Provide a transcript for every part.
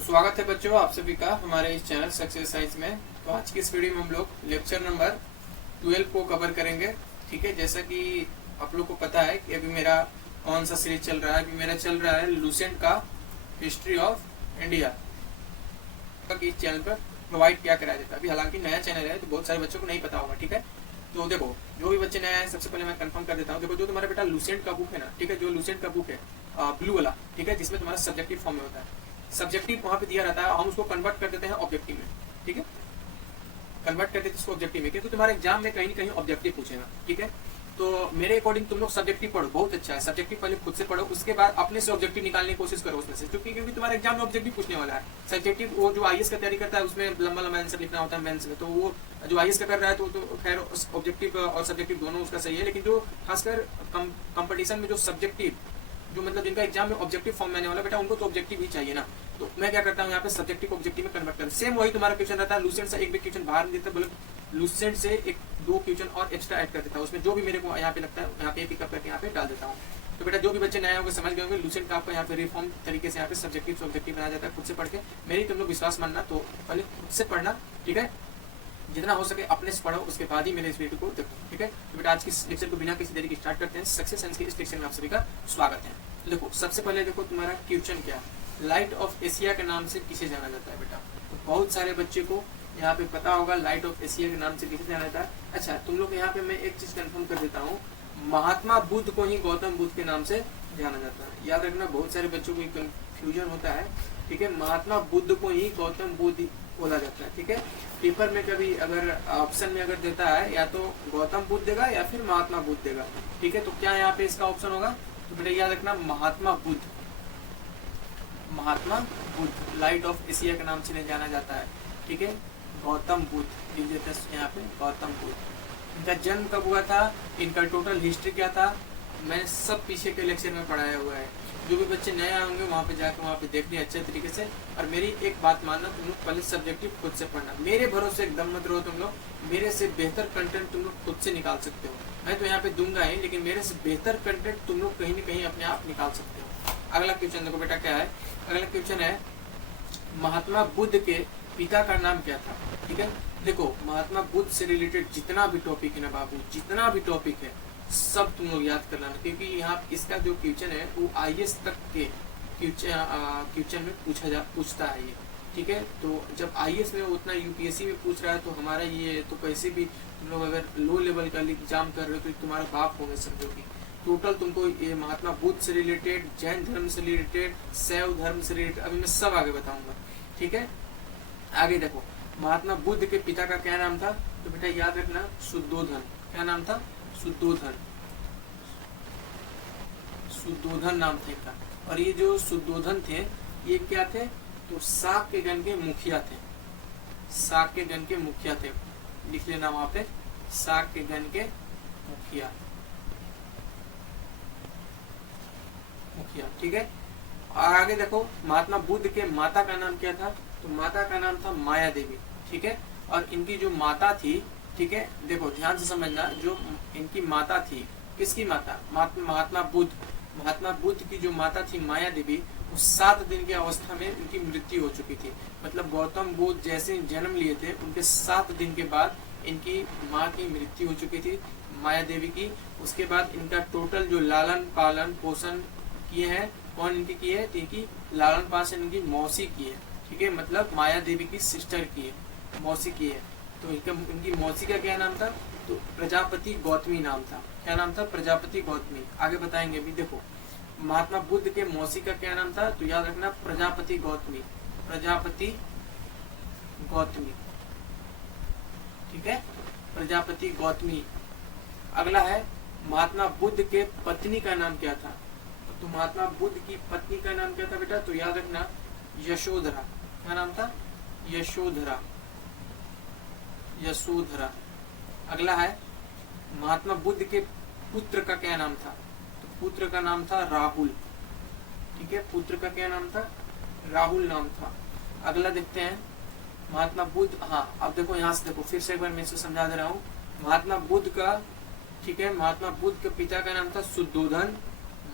तो स्वागत है बच्चों आप सभी का हमारे इस चैनल सक्सेस साइंस में। तो आज की इस वीडियो में हम लोग लेक्चर नंबर 12 को कवर करेंगे। ठीक है, जैसा कि आप लोग को पता है कि अभी मेरा कौन सा सीरीज चल रहा है। अभी मेरा चल रहा है लुसेंट का हिस्ट्री ऑफ इंडिया। इस चैनल पर प्रोवाइड क्या कराया जाता है। अभी हालांकि नया चैनल है तो बहुत सारे बच्चों को नहीं पता होगा। ठीक है, तो देखो जो भी बच्चे नया है सबसे पहले मैं कंफर्म कर देता हूँ। देखो जो तुम्हारा बेटा लुसेंट का बुक है ना, ठीक है, जो लुसेंट का बुक है ब्लू वाला, ठीक है, जिसमें तुम्हारा सब्जेक्टिव फॉर्म में होता है। सब्जेक्टिव वहां पे दिया रहता है, हम उसको कन्वर्ट कर देते हैं ऑब्जेक्टिव में। ठीक है, कन्वर्ट कर देते हैं ऑब्जेक्टिव में, क्योंकि तुम्हारे एग्जाम में कहीं न कहीं ऑब्जेक्टिव पूछेगा। ठीक है, तो मेरे अकॉर्डिंग तुम लोग सब्जेक्टिव पढ़ो, बहुत अच्छा है। सब्जेक्टिव पहले खुद से पढ़ो, उसके बाद अपने से ऑब्जेक्टिव निकालने की कोशिश करो उसमें से, क्योंकि तुम्हारे एग्जाम में ऑब्जेक्टिव पूछने वाला है। सब्जेक्टिव वो जो आईएएस का तैयारी करता है उसमें लंबा लंबा आंसर लिखना होता है मेंस में, तो वो जो आईएएस का कर रहा है तो खैर ऑब्जेक्टिव और सब्जेक्टिव दोनों उसका सही है। लेकिन जो खासकर कंपटीशन में जो सब्जेक्टिव जो मतलब जिनका एग्जाम में ऑब्जेक्टिव फॉर्म में आने वाला बेटा, उनको तो ऑब्जेक्टिव ही चाहिए ना। तो मैं क्या करता हूँ यहाँ पे सब्जेक्टिव को ऑब्जेक्टिव में कन्वर्ट करता हूँ। सेम वही तुम्हारा क्वेश्चन रहता है। लुसेंट से एक भी क्वेश्चन बाहर नहीं देता, बल्कि लुसेंट से एक दो क्वेश्चन और एक्स्ट्रा ऐड कर देता हूँ उसमें, जो भी मेरे को यहाँ पे लगता है यहाँ पे पिकअप करके यहाँ पे डाल देता हूँ। तो बेटा जो भी बच्चे नए होंगे समझ गए होंगे, लुसेंट का आपको यहाँ पे रिफॉर्म तरीके से यहाँ पे सब्जेक्टिव से ऑब्जेक्टिव बनाया जाता है खुद से पढ़ के। मेरी तुम लोग विश्वास मानना, तो पहले खुद से पढ़ना। ठीक है, जितना हो सके अपने से पढ़ो, उसके बाद ही मेरे इस वीडियो को देखो। ठीक है, तो बेटा आज की लेक्चर को बिना किसी देरी की स्टार्ट करते हैं। सक्सेस साइंस के इस लेक्चर में आप सभी का स्वागत है। तो देखो सबसे पहले देखो तुम्हारा क्वेश्चन क्या है। लाइट ऑफ एशिया के नाम से किसे जाना जाता है बेटा। तो बहुत सारे बच्चे को यहाँ पे पता होगा लाइट ऑफ एशिया के नाम से किसे जाना जाता है। अच्छा तुम लोग यहाँ पे मैं एक चीज कंफर्म कर देता हूँ, महात्मा बुद्ध को ही गौतम बुद्ध के नाम से जाना जाता है। याद रखना, बहुत सारे बच्चों को कंफ्यूजन होता है। ठीक है, महात्मा बुद्ध को ही गौतम बुद्ध बोला जाता है। ठीक है, पेपर में कभी अगर ऑप्शन में अगर देता है या तो गौतम बुद्ध देगा या फिर महात्मा बुद्ध देगा। ठीक है, तो क्या यहाँ पे इसका ऑप्शन होगा, तो बेटा याद रखना Mahatma Buddha. Mahatma Buddha light of Asia के नाम से नहीं जाना जाता है। ठीक है, गौतम बुद्ध यहाँ पे गौतम बुद्ध। इनका जन्म कब हुआ था, इनका टोटल हिस्ट्री क्या था, मैंने सब पीछे के लेक्चर में पढ़ाया हुआ है। जो भी बच्चे नए होंगे वहाँ पे जाकर वहाँ पे देखने अच्छे तरीके से। और मेरी एक बात मानना, तुम लोग पहले सब्जेक्टिव खुद से पढ़ना। मेरे भरोसे एकदम मत रहो तुम लोग, मेरे से बेहतर कंटेंट तुम लोग खुद से निकाल सकते हो। मैं तो यहाँ पे दूंगा ही, लेकिन मेरे से बेहतर कंटेंट तुम लोग कहीं न कहीं अपने आप निकाल सकते हो। अगला क्वेश्चन देखो बेटा क्या है। अगला क्वेश्चन है महात्मा बुद्ध के पिता का नाम क्या था। ठीक है, देखो महात्मा बुद्ध से रिलेटेड जितना भी टॉपिक है ना बाबू, जितना भी टॉपिक है सब तुम लोग याद कर लेना, क्योंकि यहाँ इसका जो क्वेश्चन है वो आईएएस तक के क्वेश्चन में पूछता है ये। ठीक है, तो जब आईएएस में उतना यूपीएससी में पूछ रहा है तो हमारा ये तो कैसे भी तुम लोग अगर लो लेवल का एग्जाम कर रहे हो तो तुम्हारा बाप होंगे समझो कि टोटल तुमको ये महात्मा बुद्ध से रिलेटेड, जैन धर्म से रिलेटेड, शैव धर्म से रिलेटेड अभी मैं सब आगे बताऊंगा। ठीक है, आगे देखो महात्मा बुद्ध के पिता का क्या नाम था, तो बेटा याद रखना शुद्धोधन। क्या नाम था, शुद्धोधन। शुद्धोधन नाम थे इनका। और ये जो शुद्धोधन थे ये क्या थे, तो शाक्य गण के मुखिया थे। शाक्य गण के मुखिया थे, लिख लेना वहां पे, शाक्य गण के मुखिया। ठीक है, आगे देखो महात्मा बुद्ध के माता का नाम क्या था, तो माता का नाम था माया देवी। ठीक है, और इनकी जो माता थी, ठीक है देखो ध्यान से समझना, जो इनकी माता थी, किसकी माता, महात्मा बुद्ध की जो माता थी माया देवी, वो 7 दिन की अवस्था में उनकी मृत्यु हो चुकी थी। मतलब गौतम बुद्ध जैसे जन्म लिए थे उनके 7 दिन के बाद इनकी माँ की मृत्यु हो चुकी थी, माया देवी की। उसके बाद इनका टोटल जो लालन पालन पोषण किए हैं, कौन इनकी की है, इनकी लालन पालन इनकी मौसी की है। ठीक है, मतलब माया देवी की सिस्टर की है, मौसी की है। तो इनकी मौसी का क्या नाम था, तो प्रजापति गौतमी नाम था। क्या नाम था, प्रजापति गौतमी। आगे बताएंगे अभी। देखो महात्मा बुद्ध के मौसी का क्या नाम था, तो याद रखना प्रजापति गौतमी। प्रजापति गौतमी। ठीक है, प्रजापति गौतमी। अगला है महात्मा बुद्ध के पत्नी का नाम क्या था, तो महात्मा बुद्ध की पत्नी का नाम क्या था बेटा, तो याद रखना यशोधरा। क्या नाम था, यशोधरा। यशोधरा। अगला है महात्मा बुद्ध के पुत्र का क्या नाम था, तो पुत्र का नाम था राहुल। ठीक है, पुत्र का क्या नाम था, राहुल नाम था। अगला देखते हैं महात्मा बुद्ध। हाँ अब देखो यहाँ से देखो फिर से एक बार मैं इसको समझा दे रहा हूँ। महात्मा बुद्ध का, ठीक है, महात्मा बुद्ध के पिता का नाम था शुद्धोधन,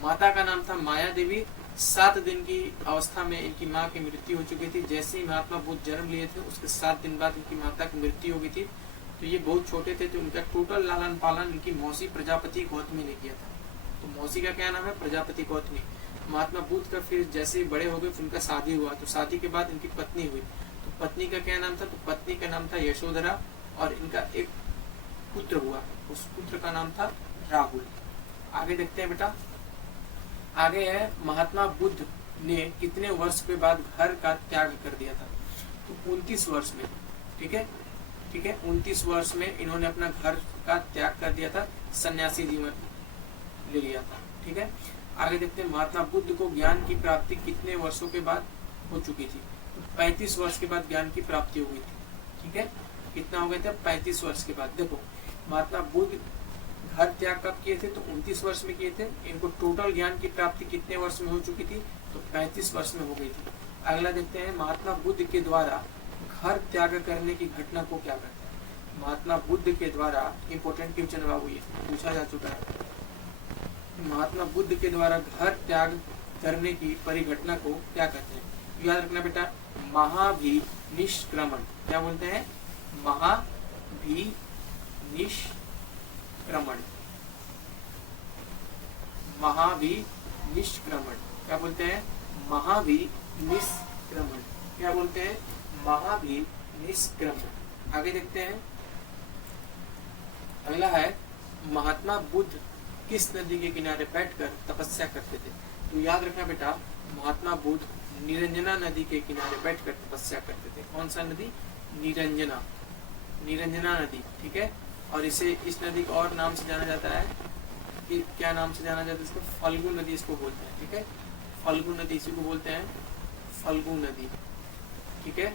माता का नाम था माया देवी। 7 दिन की अवस्था में इनकी माँ की मृत्यु हो चुकी थी। जैसे ही महात्मा बुद्ध जन्म लिए थे उसके 7 दिन बाद इनकी माता की मृत्यु हो गई थी। तो ये बहुत छोटे थे, तो उनका टोटल लालन पालन इनकी मौसी प्रजापति गौतमी ने किया था। तो मौसी का क्या नाम है? प्रजापति गौतमी। महात्मा बुद्ध का फिर जैसे ही बड़े हो गए फिर उनका शादी हुआ, तो शादी के बाद इनकी पत्नी हुई। तो पत्नी का क्या नाम था? तो पत्नी का नाम था यशोधरा, और इनका एक पुत्र हुआ, उस पुत्र का नाम था राहुल। आगे देखते हैं बेटा। आगे है महात्मा बुद्ध ने कितने वर्ष के बाद घर का त्याग कर दिया था? तो 29 वर्ष में। ठीक है, 29 वर्ष में इन्होंने अपना घर का त्याग कर दिया था, सन्यासी जीवन ले लिया था। ठीक है, आगे देखते हैं महात्मा बुद्ध को ज्ञान की प्राप्ति कितने वर्षों के बाद हो चुकी थी? तो 35 वर्ष के बाद ज्ञान की प्राप्ति हो गई थी। ठीक है, कितना हो गया था? 35 वर्ष के बाद। देखो महात्मा बुद्ध घर त्याग कब किए थे? तो 29 वर्ष में किए थे। इनको टोटल ज्ञान की प्राप्ति कितने वर्ष में हो चुकी थी? तो 35 वर्ष में हो गई थी। अगला देखते हैं महात्मा बुद्ध के द्वारा घर त्याग करने की घटना को क्या कहते हैं? महात्मा बुद्ध के द्वारा, इंपोर्टेंट क्वेश्चन है बाबू, ये पूछा जा चुका है। महात्मा बुद्ध के द्वारा घर त्याग करने की परिघटना को क्या कहते हैं? याद रखना बेटा, महाभिनिष्क्रमण। क्या बोलते हैं? महाभिनिष्क्रमण। महाभिनिष्क्रमण क्या बोलते हैं? महाभिनिष्क्रमण। क्या बोलते हैं? महाभिनिष्क्रमण। आगे देखते हैं। अगला है महात्मा बुद्ध किस नदी के किनारे बैठकर तपस्या करते थे? तो याद रखना बेटा, महात्मा बुद्ध निरंजना नदी के किनारे बैठकर तपस्या करते थे। कौन सा नदी? निरंजना नदी। ठीक है, और इसे इस नदी को और नाम से जाना जाता है कि क्या नाम से जाना जाता है? इसको फल्गु नदी इसको बोलते हैं। ठीक है, फल्गु नदी इसी को बोलते हैं, फल्गु नदी। ठीक है,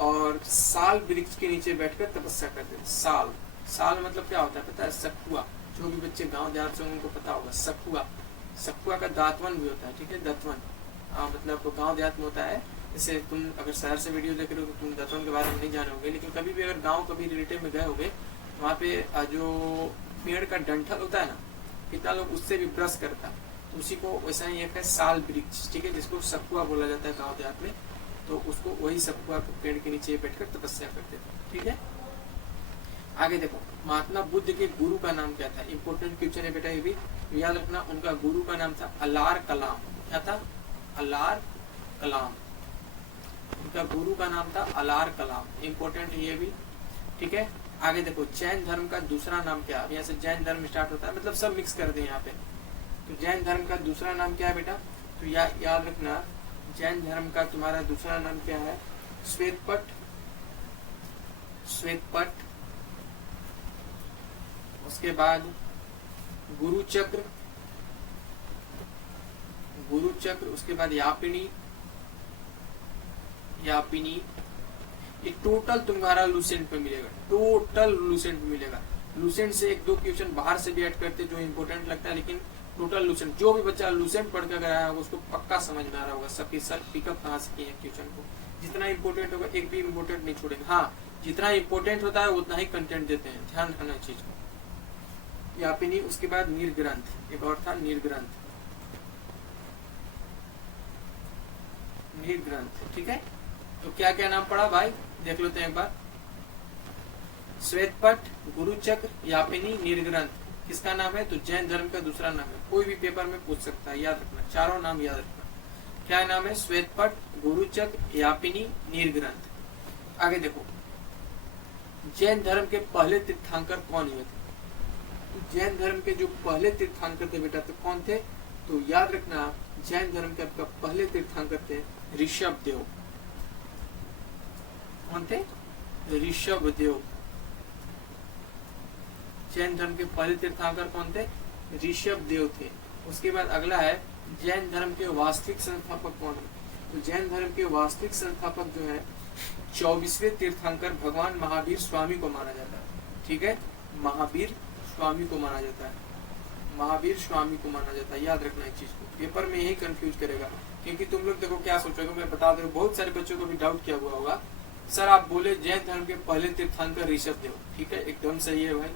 और साल वृक्ष के नीचे बैठकर तपस्या करते थे। साल मतलब क्या होता है पता है? सखुआ। जो भी बच्चे गांव देहात से उनको पता होगा, सखुआ का दातवन भी होता है। ठीक है, दतवन मतलब गांव देहात में होता है। जैसे तुम अगर शहर से वीडियो देख रहे हो तो तुम दतवन के बारे में नहीं जाने होगे, लेकिन कभी भी अगर गांव कभी रिलेटिव में गए होगे, वहाँ पे जो पेड़ का डंठल होता है ना, कितना लोग उससे भी ब्रश करता है, तो उसी को वैसा ही एक है साल वृक्ष। ठीक है, जिसको सखुआ बोला जाता है गाँव देहात में, तो उसको वही सखुआ पेड़ के नीचे बैठकर तपस्या करते थे। ठीक है, आगे देखो महात्मा बुद्ध के गुरु का नाम क्या था? इंपोर्टेंट क्वेश्चन है बेटा, ये भी याद रखना। उनका गुरु का नाम था अलार कलाम। क्या था? अलार कलाम। उनका गुरु का नाम था अलार कलाम। इंपोर्टेंट ये भी। ठीक है, आगे देखो जैन धर्म का दूसरा नाम क्या है? यहाँ से जैन धर्म स्टार्ट होता है, मतलब सब मिक्स कर दें यहाँ पे। तो जैन धर्म का दूसरा नाम क्या है बेटा? तो याद रखना, जैन धर्म का तुम्हारा दूसरा नाम क्या है? श्वेतपट। उसके बाद गुरुचक्र। उसके बाद यापिनी। ये टोटल तुम्हारा लूसेंट पे मिलेगा, लूसेंट से 1-2 क्वेश्चन बाहर से भी ऐड करते जो इंपोर्टेंट लगता है, लेकिन टोटल लूसेंट, जो भी बच्चा लूसेंट पढ़ कर आया होगा उसको पक्का समझ में आ रहा होगा सबके सर पिकअप कहाँ से किए क्वेश्चन को। जितना इंपोर्टेंट होगा एक भी इंपोर्टेंट नहीं छोड़ेंगे। हाँ, जितना इंपोर्टेंट होता है उतना ही कंटेंट देते हैं, ध्यान रखना चीज को। यापिनी, उसके बाद निर्ग्रंथ, एक और था निर्ग्रंथ। ठीक है, तो क्या क्या नाम पड़ा भाई देख लेते हैं एक बार। श्वेतपट, गुरुचक्र, यापिनी, निर्ग्रंथ किसका नाम है? तो जैन धर्म का दूसरा नाम है। कोई भी पेपर में पूछ सकता है, याद रखना, चारों नाम याद रखना। क्या नाम है? श्वेतपट, गुरुचक्र, यापिनी, निर्ग्रंथ। आगे देखो जैन धर्म के पहले तीर्थंकर कौन हुए थे? तो जैन धर्म के जो पहले तीर्थंकर थे बेटा, तो कौन थे? तो याद रखना, जैन धर्म के आपका पहले तीर्थंकर थे ऋषभदेव। कौन थे? ऋषभदेव। जैन धर्म के पहले तीर्थंकर कौन थे? ऋषभदेव थे। उसके बाद अगला है जैन धर्म के वास्तविक संस्थापक कौन है? तो जैन धर्म के वास्तविक संस्थापक जो है 24वें तीर्थंकर भगवान महावीर स्वामी को माना जाता है। ठीक है, महावीर स्वामी को माना जाता है, याद रखना एक चीज को, पेपर में यही कंफ्यूज करेगा। क्योंकि तुम लोग देखो क्या सोचोगे, मैं बता दूं, बहुत सारे बच्चों को भी डाउट किया हुआ होगा, सर आप बोले जैन धर्म के पहले तीर्थंकर ऋषभदेव, ठीक है एकदम सही है भाई,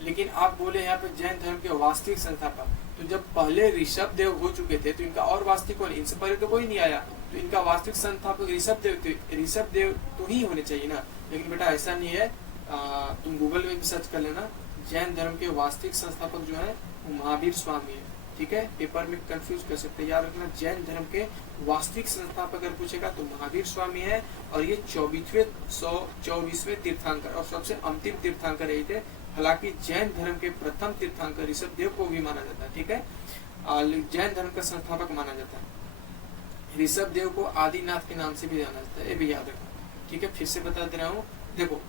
लेकिन आप बोले यहाँ पे जैन धर्म के वास्तविक संस्थापक, तो जब पहले ऋषभ देव हो चुके थे तो इनका और वास्तविक कौन, इनसे पहले तो कोई नहीं आया, तो इनका वास्तविक संस्थापक ऋषभ देव थे, ऋषभ देव तो ही होने चाहिए ना। लेकिन बेटा ऐसा नहीं है, तुम गूगल में भी सर्च कर लेना, जैन धर्म के वास्तविक संस्थापक जो है वो महावीर स्वामी है। ठीक है, पेपर में कंफ्यूज कर सकते हैं, याद रखना जैन धर्म के वास्तविक संस्थापक अगर पूछेगा तो महावीर स्वामी है, और ये 24वें तीर्थंकर और सबसे अंतिम तीर्थंकर यही थे। हालांकि जैन धर्म के प्रथम तीर्थंकर ऋषभ देव को भी माना जाता है। ठीक है, जैन धर्म का संस्थापक माना जाता है। ऋषभ देव को आदिनाथ के नाम से भी जाना जाता है, ये भी याद रखना। ठीक है, फिर से बता दे रहा हूँ, देखो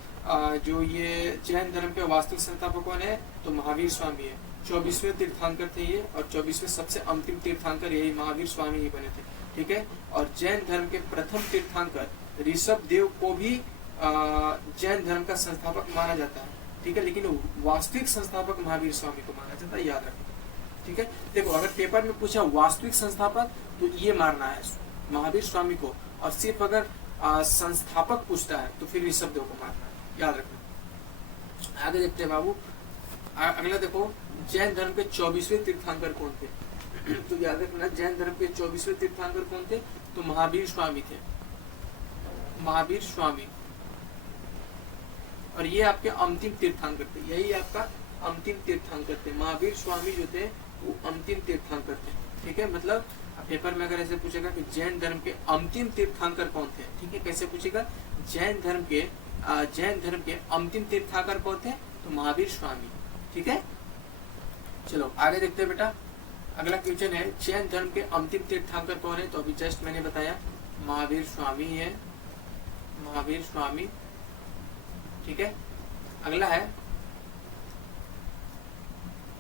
जो ये जैन धर्म के वास्तविक संस्थापक कौन है, तो महावीर स्वामी है। 24वें तीर्थंकर थे ये, और 24वें सबसे अंतिम तीर्थंकर यही महावीर स्वामी ही बने थे। ठीक है, और जैन धर्म के प्रथम तीर्थंकर ऋषभ देव को भी जैन धर्म का संस्थापक माना जाता है। ठीक है, लेकिन वास्तविक संस्थापक महावीर स्वामी को माना जाता है, याद रखना। ठीक है, देखो अगर पेपर में पूछा वास्तविक संस्थापक तो ये मानना है महावीर स्वामी को, और सिर्फ अगर संस्थापक पूछता है तो फिर ऋषभ देव को मानना है, याद रखना। आगे देखते हैं बाबू, अगला देखो, जैन धर्म के 24वें तीर्थंकर कौन थे? तो याद रखना जैन धर्म के 24वें तीर्थंकर कौन थे, तो महावीर स्वामी थे, महावीर स्वामी। और ये आपके अंतिम तीर्थंकर थे, यही आपका अंतिम तीर्थंकर थे, महावीर स्वामी जो थे वो अंतिम तीर्थंकर थे। ठीक है, मतलब पेपर में अगर ऐसे पूछेगा कि जैन धर्म के अंतिम तीर्थंकर कौन थे, ठीक है, कैसे पूछेगा, जैन धर्म के अंतिम तीर्थंकर कौन थे, तो महावीर स्वामी। ठीक है, चलो आगे देखते हैं बेटा। अगला क्वेश्चन है, जैन धर्म के अंतिम तीर्थंकर कौन है, तो अभी जस्ट मैंने बताया महावीर स्वामी है, महावीर स्वामी। ठीक है, अगला है,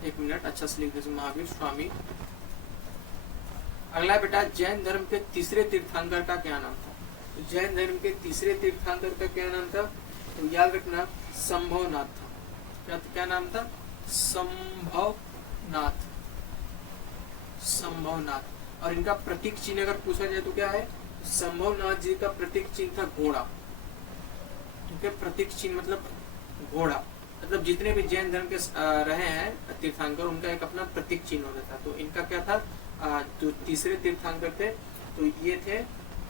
एक मिनट अच्छा से लिख दीजिए, महावीर स्वामी। अगला है बेटा, जैन धर्म के तीसरे तीर्थंकर का क्या नाम था? तो जैन धर्म के तीसरे तीर्थंकर का क्या नाम था, तो याद रखना संभवनाथ था। क्या नाम था? संभवनाथ, संभवनाथ। और इनका प्रतीक चिन्ह अगर पूछा जाए तो क्या है, संभवनाथ जी का प्रतीक चिन्ह था घोड़ा। ठीक है, प्रतीक चिन्ह मतलब घोड़ा, मतलब जितने भी जैन धर्म के रहे हैं तीर्थंकर उनका एक अपना प्रतीक चिन्ह होता था। तो इनका क्या था, जो तीसरे तीर्थंकर थे तो ये थे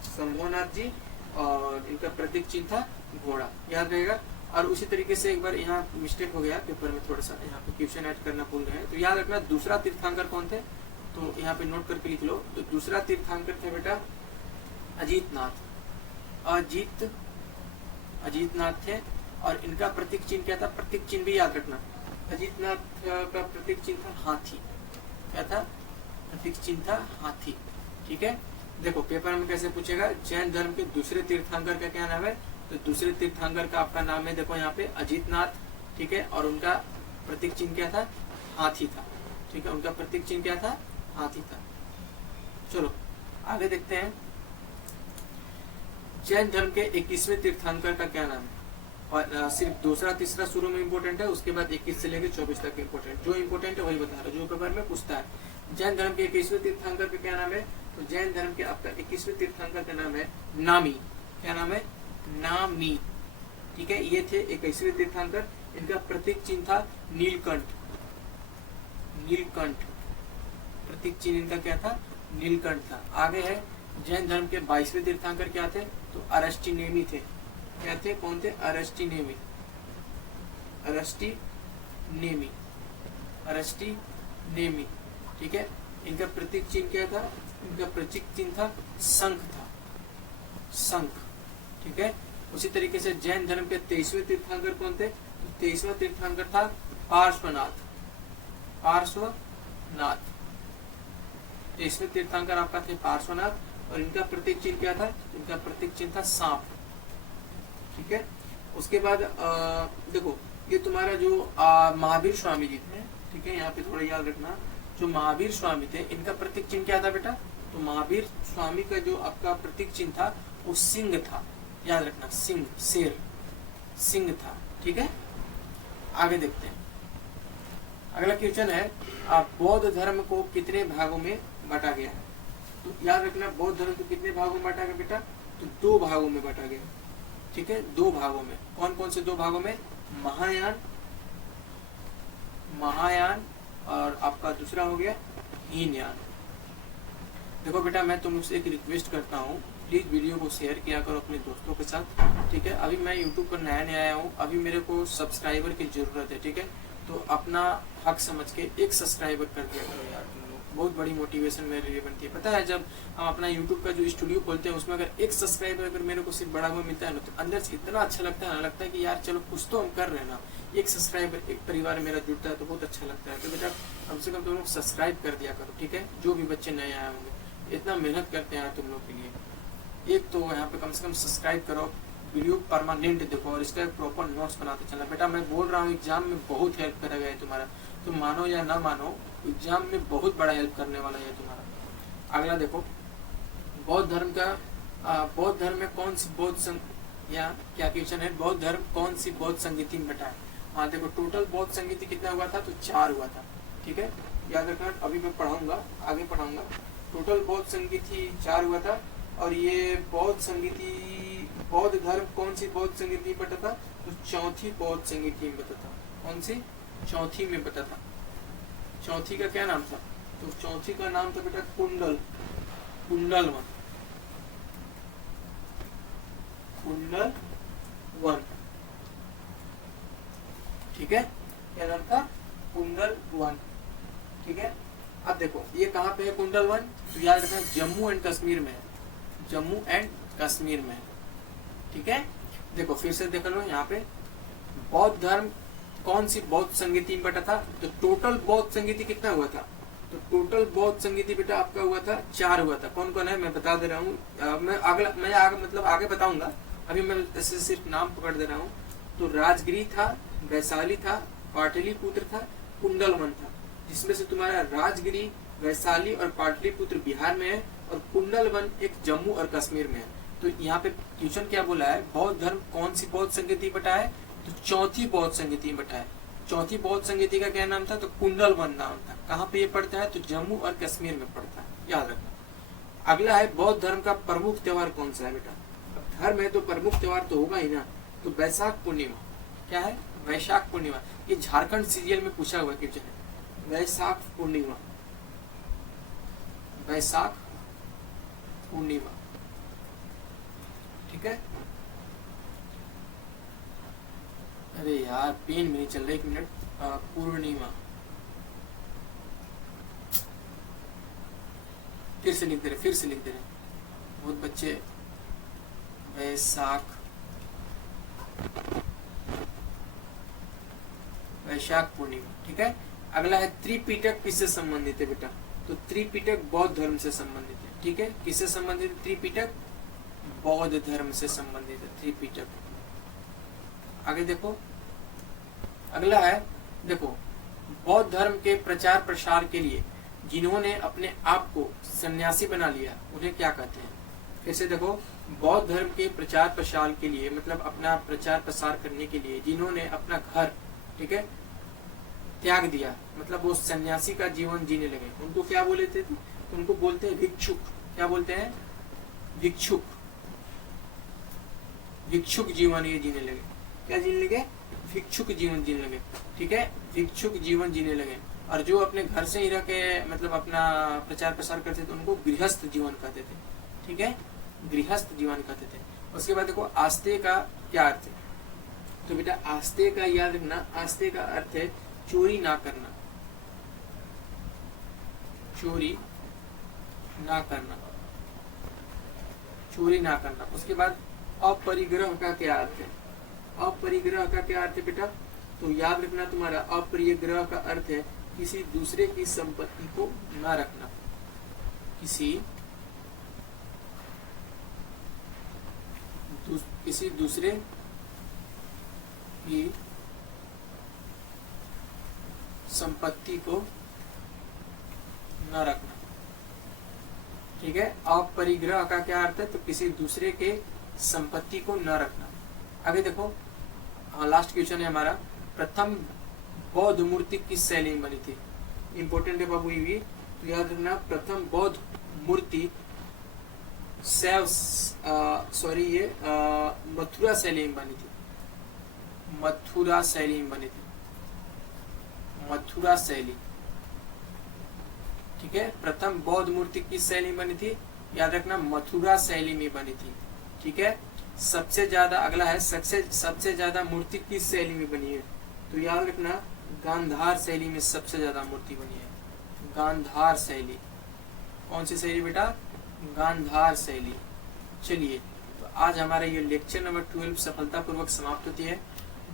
संभवनाथ जी, और इनका प्रतीक चिन्ह था घोड़ा, याद रहेगा। और उसी तरीके से एक बार यहाँ मिस्टेक हो गया पेपर में, थोड़ा सा यहाँ पे क्वेश्चन ऐड करना भूल रहे हैं, तो याद रखना दूसरा तीर्थंकर कौन थे, तो यहाँ पे नोट करके लिख लो। तो दूसरा तीर्थंकर थे बेटा अजीतनाथ, अजीतनाथ थे। और इनका प्रतीक चिन्ह क्या था, प्रतीक चिन्ह भी याद रखना, अजीतनाथ का प्रतीक चिन्ह था हाथी। क्या था? प्रतीक चिन्ह था हाथी। ठीक है, देखो पेपर में कैसे पूछेगा, जैन धर्म के दूसरे तीर्थंकर का क्या नाम है, तो दूसरे तीर्थंकर का आपका नाम है, देखो यहाँ पे अजीतनाथ। ठीक है, और उनका प्रतीक चिन्ह क्या था, हाथी था। ठीक है, उनका प्रतीक चिन्ह क्या था, हाथी था। चलो आगे देखते हैं, जैन धर्म के 21वें तीर्थंकर का क्या नाम है, और सिर्फ दूसरा तीसरा शुरू में इंपोर्टेंट है, उसके बाद 21 से लेकर 24 तक इंपोर्टेंट, जो इंपोर्टेंट है वही बता रहा हूँ, जो पेपर में पूछता है। जैन धर्म के 21वें तीर्थंकर का क्या नाम है, तो जैन धर्म के आपका 21वें तीर्थंकर का नाम है नामी। क्या नाम है? नामी। ठीक है, ये थे 21वें तीर्थंकर, इनका प्रतीक चिन्ह था नीलकंठ, नीलकंठ, प्रतीक चिन्ह इनका क्या था, नीलकंठ था। आगे है, जैन धर्म के 22वें तीर्थंकर क्या थे, तो अरस्टिनेमी थे। क्या थे, कौन थे? अरस्टिनेमी, अरस्टिनेमी, अरस्टिनेमी। ठीक है, इनका प्रतीक चिन्ह क्या था, इनका प्रतीक चिन्ह था शंख था, शंख। ठीक है, उसी तरीके से जैन धर्म के 23वें तीर्थंकर कौन थे, तो 23वां तीर्थंकर था पार्श्वनाथ, पार्श्वनाथ। 23वें तीर्थंकर आपका थे पार्श्वनाथ, और इनका प्रतीक चिन्ह क्या था, इनका प्रतीक चिन्ह था सांप। ठीक है, उसके बाद देखो ये तुम्हारा जो महावीर स्वामी जी थे, ठीक है, यहाँ पे थोड़ा याद रखना, जो महावीर स्वामी थे इनका प्रतीक चिन्ह क्या था बेटा, तो महावीर स्वामी का जो आपका प्रतीक चिन्ह था वो सिंह था, याद रखना, सिंह, शेर, सिंह था। ठीक है, आगे देखते हैं। अगला क्वेश्चन है, बौद्ध धर्म को कितने भागों में बांटा गया है, तो याद रखना बौद्ध धर्म को कितने भागों में बांटा गया बेटा, तो 2 भागों में बांटा गया। ठीक है, 2 भागों में। कौन कौन से 2 भागों में? महायान, महायान और आपका दूसरा हो गया हीनयान। देखो बेटा, मैं तुम लोग से एक रिक्वेस्ट करता हूँ, प्लीज़ वीडियो को शेयर किया करो अपने दोस्तों के साथ, ठीक है। अभी मैं यूट्यूब पर नया नया आया हूँ, अभी मेरे को सब्सक्राइबर की ज़रूरत है, ठीक है। तो अपना हक समझ के एक सब्सक्राइबर कर दिया करो यार तुम लोग, बहुत बड़ी मोटिवेशन मेरे लिए बनती है। पता है, जब हम अपना यूट्यूब का जो स्टूडियो खोलते हैं उसमें अगर एक सब्सक्राइबर अगर मेरे को सिर्फ बड़ा हुआ मिलता है ना, तो अंदर से इतना अच्छा लगता है ना, लगता है कि यार चलो कुछ तो हम कर रहे हैं ना। एक सब्सक्राइबर, एक परिवार मेरा जुड़ता है तो बहुत अच्छा लगता है। तो बेटा कम से कम तुम लोग सब्सक्राइब कर दिया करो, ठीक है। जो भी बच्चे नए आए होंगे, इतना मेहनत करते हैं तुम लोग के लिए। एक तो यहाँ पे कम से कम सब्सक्राइब करो, वीडियो परमानेंट देखो और इसका प्रॉपर नोट्स बनाते चलना। बेटा मैं बोल रहा हूँ, एग्जाम में बहुत हेल्प करेगा ये तुम्हारा, तुम मानो या ना मानो, एग्जाम में बहुत बड़ा हेल्प करने वाला है तुम्हारा। अगला देखो, बौद्ध धर्म का बौद्ध धर्म में कौन सी बौद्ध संग या क्या क्वेश्चन है, बौद्ध धर्म कौन सी बौद्ध संगीति में बटा है। हाँ देखो, टोटल बौद्ध संगीति कितना हुआ था, तो 4 हुआ था, ठीक है। याद रखना, अभी मैं पढ़ाऊंगा, आगे पढ़ाऊंगा। टोटल बौद्ध संगीति 4 हुआ था। और ये बौद्ध संगीति, बौद्ध धर्म कौन सी बौद्ध संगीति में बटा था, तो चौथी बौद्ध संगीति में बता था। कौन सी, चौथी में बता था। चौथी का क्या नाम था, तो चौथी का नाम था बेटा कुंडल, कुंडल वन, कुंडल वन, ठीक है। क्या नाम था, कुंडल वन, ठीक है। अब देखो ये कहाँ पे है कुंडल वन, तो याद रखना जम्मू एंड कश्मीर में है, जम्मू एंड कश्मीर में है, ठीक है। देखो फिर से देख लो यहाँ पे, बौद्ध धर्म कौन सी बौद्ध संगीति में बटा था, तो टोटल बौद्ध संगीति कितना हुआ था, तो टोटल बौद्ध संगीति बेटा आपका हुआ था 4 हुआ था। कौन कौन है मैं बता दे रहा हूँ, मैं अगला मैं आगे मतलब आगे बताऊंगा, अभी मैं ऐसे सिर्फ नाम पकड़ दे रहा हूँ। तो राजगिरी था, वैशाली था, पाटलिपुत्र था, कुंडल वन था, जिसमें से तुम्हारा राजगिरी, वैशाली और पाटलिपुत्र बिहार में है और कुंडल वन एक जम्मू और कश्मीर में है। तो यहाँ पे क्वेश्चन क्या बोला है, बौद्ध धर्म कौन सी बौद्ध संगीति बटा है, तो चौथी बौद्ध संगीति में बटा है। चौथी बौद्ध संगीति का क्या नाम था, तो कुंडल वन नाम था। कहाँ पे ये पड़ता है, तो जम्मू और कश्मीर में पड़ता है, याद रखना। अगला है बौद्ध धर्म का प्रमुख त्योहार कौन सा है बेटा, धर्म है तो प्रमुख त्योहार तो होगा ही ना, तो वैशाख पूर्णिमा। क्या है, वैशाख पूर्णिमा। ये झारखंड सीरियल में पूछा हुआ क्वेश्चन है, वैशाख पूर्णिमा, वैशाख पूर्णिमा, ठीक है। अरे यार पेन में नहीं चल रहा, 1 मिनट। पूर्णिमा, फिर से लिख दे रहे, फिर से लिख दे रहे बहुत बच्चे। वैशाख, वैशाख पूर्णिमा, ठीक है। अगला है त्रिपिटक किससे संबंधित है बेटा, तो त्रिपिटक बौद्ध धर्म से संबंधित है, ठीक है। किससे संबंधित है त्रिपिटक, बौद्ध धर्म से संबंधित है त्रिपिटक। आगे देखो, अगला है देखो, बौद्ध धर्म के प्रचार प्रसार के लिए जिन्होंने अपने आप को सन्यासी बना लिया उन्हें क्या कहते हैं। फिर से देखो, बौद्ध धर्म के प्रचार प्रसार के लिए मतलब अपना प्रचार प्रसार करने के लिए जिन्होंने अपना घर, ठीक है, त्याग दिया, मतलब वो सन्यासी का जीवन जीने लगे, उनको क्या बोले थे, तो उनको बोलते हैं भिक्षुक। क्या बोलते हैं, भिक्षुक, भिक्षुक जीवन ये जीने लगे। क्या जीने लगे, भिक्षुक जीवन जीने लगे, ठीक है, भिक्षुक जीवन जीने लगे। और जो अपने घर से ही रह के मतलब अपना प्रचार प्रसार करते थे उनको गृहस्थ जीवन कहते थे, ठीक है, गृहस्थ जीवन कहते थे। उसके बाद देखो आस्ते का क्या अर्थ है, तो बेटा आस्ते का याद रखना, आस्ते का अर्थ है चोरी ना करना, चोरी ना करना, चोरी ना करना। उसके बाद अपरिग्रह का क्या अर्थ है, अपरिग्रह का क्या अर्थ है बेटा, तो याद रखना तुम्हारा अपरिग्रह का अर्थ है किसी दूसरे की संपत्ति को ना रखना, किसी दूसरे की संपत्ति को न रखना, ठीक है। अपरिग्रह का क्या अर्थ है, तो किसी दूसरे के संपत्ति को न रखना। आगे देखो, लास्ट क्वेश्चन है हमारा, प्रथम बौद्ध मूर्ति किस शैली में बनी थी। इंपॉर्टेंट है बाबू ये भी, तो याद रखना प्रथम बौद्ध मूर्ति ये मथुरा शैली में बनी थी, मथुरा शैली में बनी थी, मथुरा शैली, ठीक है। प्रथम बौद्ध मूर्ति किस शैली में बनी थी? याद रखना, मथुरा शैली में बनी थी। ठीक है। सबसे ज्यादा, अगला है सबसे ज्यादा मूर्ति किस शैली में बनी है? तो याद रखना, गांधार शैली में सबसे ज्यादा मूर्ति बनी है। गांधार शैली। कौन सी शैली बेटा? गांधार शैली। चलिए, तो आज हमारा ये लेक्चर नंबर 12 सफलतापूर्वक समाप्त होती है।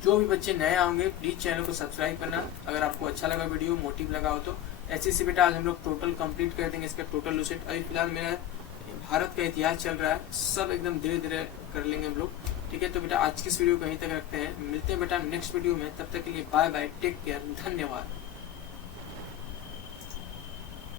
जो भी बच्चे नए आओगे प्लीज चैनल को सब्सक्राइब करना। अगर आपको अच्छा लगा वीडियो, मोटिव लगा हो तो ऐसे से बेटा आज हम लोग टोटल कंप्लीट कर देंगे इसका टोटल लूसेट। अभी फिलहाल मेरा भारत का इतिहास चल रहा है, सब एकदम धीरे धीरे कर लेंगे हम लोग। ठीक है। तो बेटा आज की इस वीडियो को यहीं तक रखते हैं, मिलते हैं बेटा नेक्स्ट वीडियो में। तब तक के लिए बाय बाय, टेक केयर, धन्यवाद।